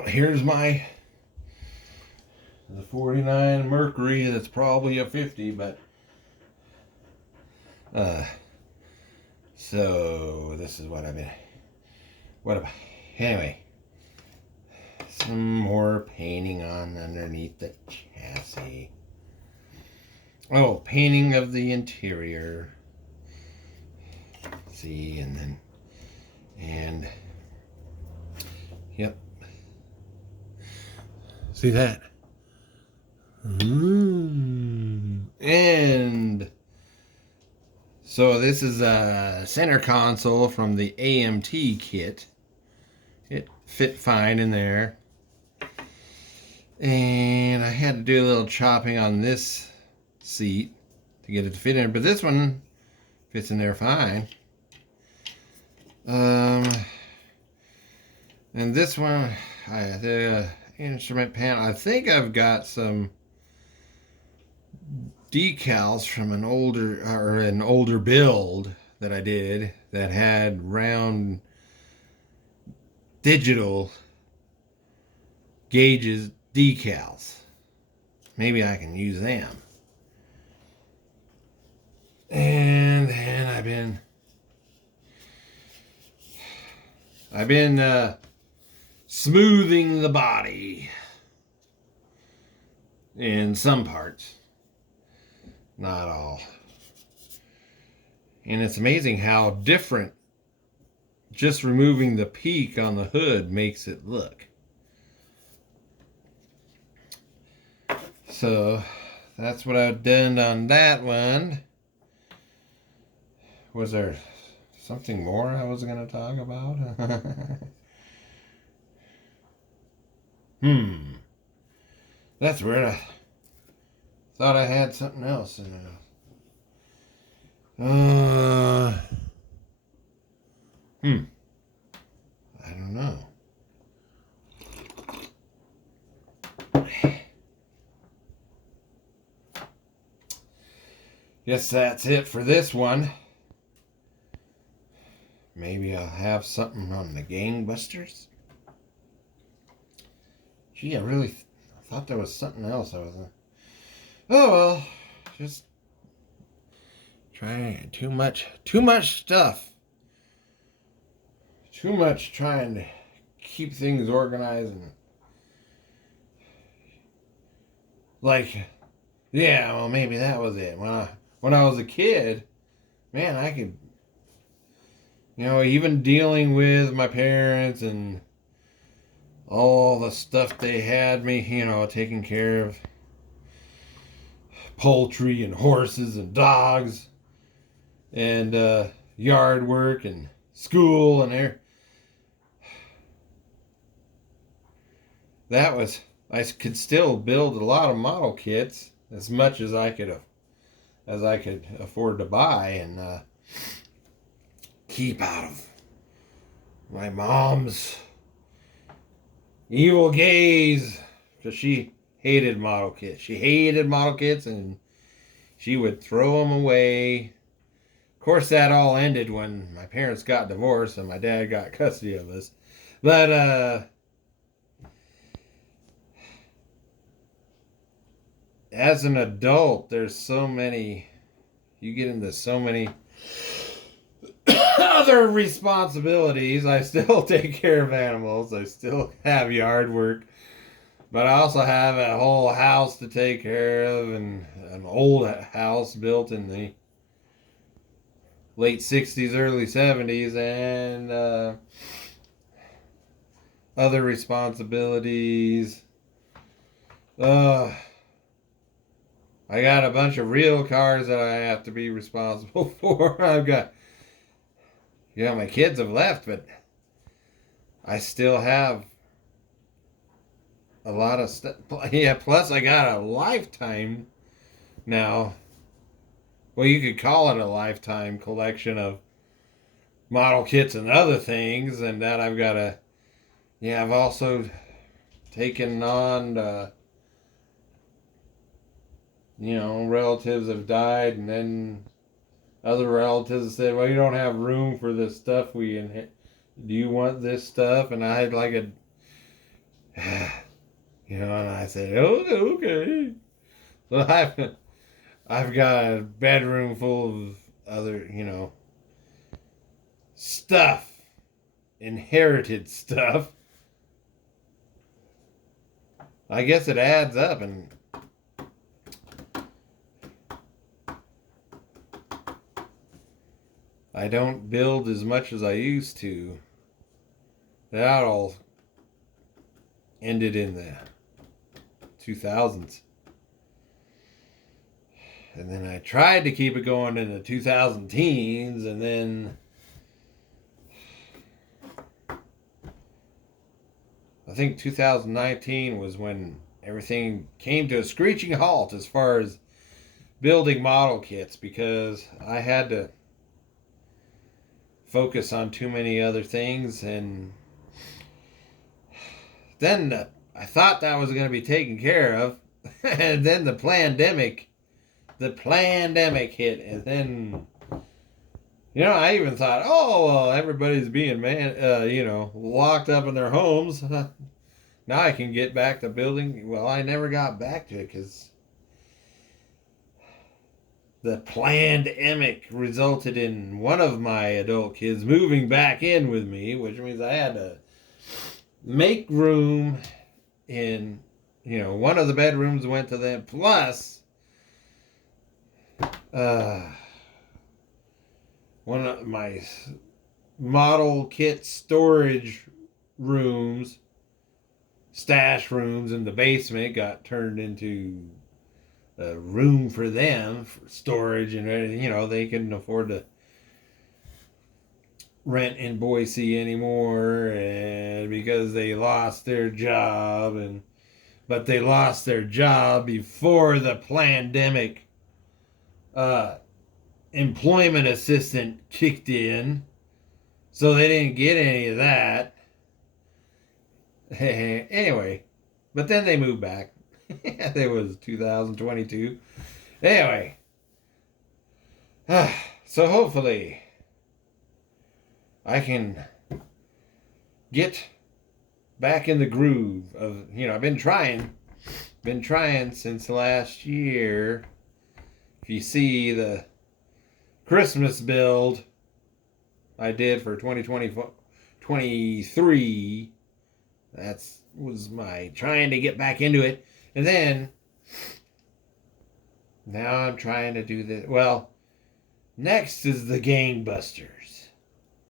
Well, here's the 49 Mercury. That's probably a 50, but so this is what anyway, some more painting on underneath the chassis. Oh, painting of the interior. See, and yep. See that? And so this is a center console from the AMT kit. It fit fine in there. And I had to do a little chopping on this seat to get it to fit in, but this one fits in there fine. And this one, the instrument panel, I think I've got some decals from an older build that I did that had round digital gauges decals. Maybe I can use them. And then I've been smoothing the body in some parts, not all. And it's amazing how different just removing the peak on the hood makes it look. So that's what I've done on that one. Was there something more I was going to talk about? That's weird. I thought I had something else in there. I don't know. Guess that's it for this one. Maybe I'll have something on the gangbusters. Gee, I thought there was something else I was. Oh well, just trying too much stuff. Too much trying to keep things organized and yeah, well maybe that was it. When I was a kid, man, I could, even dealing with my parents and all the stuff they had me, taking care of poultry and horses and dogs and yard work and school and there. I could still build a lot of model kits as much as I could afford to buy and keep out of my mom's evil gaze, because she hated model kits. She hated model kits and she would throw them away. Of course, that all ended when my parents got divorced and my dad got custody of us. But as an adult, you get into so many other responsibilities. I still take care of animals. I still have yard work. But I also have a whole house to take care of, and an old house built in the late 60s, early 70s, and other responsibilities. I got a bunch of real cars that I have to be responsible for. I've got, my kids have left, but I still have a lot of stuff. Yeah, plus I got a lifetime now. Well, you could call it a lifetime collection of model kits and other things, and that I've got I've also taken on, relatives have died, and then other relatives said, well, you don't have room for this stuff do you want this stuff? And I had And I said, okay. So I've got a bedroom full of other, stuff, inherited stuff. I guess it adds up, and I don't build as much as I used to. That all ended in the 2000s. And then I tried to keep it going in the 2000 teens, and then I think 2019 was when everything came to a screeching halt as far as building model kits, because I had to focus on too many other things. And then I thought that was going to be taken care of. And then the Pland-emic hit. And then, I even thought, oh, well, everybody's being locked up in their homes. Now I can get back to building. Well, I never got back to it because the Pland-emic resulted in one of my adult kids moving back in with me, which means I had to make room in, one of the bedrooms went to them. Plus, one of my model kit storage rooms, stash rooms in the basement got turned into a room for them for storage, and they couldn't afford to rent in Boise anymore, and because they lost their job, but they lost their job before the Pland-emic employment assistant kicked in, so they didn't get any of that. Anyway, but then they moved back. It was 2022. Anyway, so hopefully I can get back in the groove of, I've been trying since last year. If you see the Christmas build I did for 2023, that was my trying to get back into it. And then now I'm trying to do this. Well, next is the gangbusters.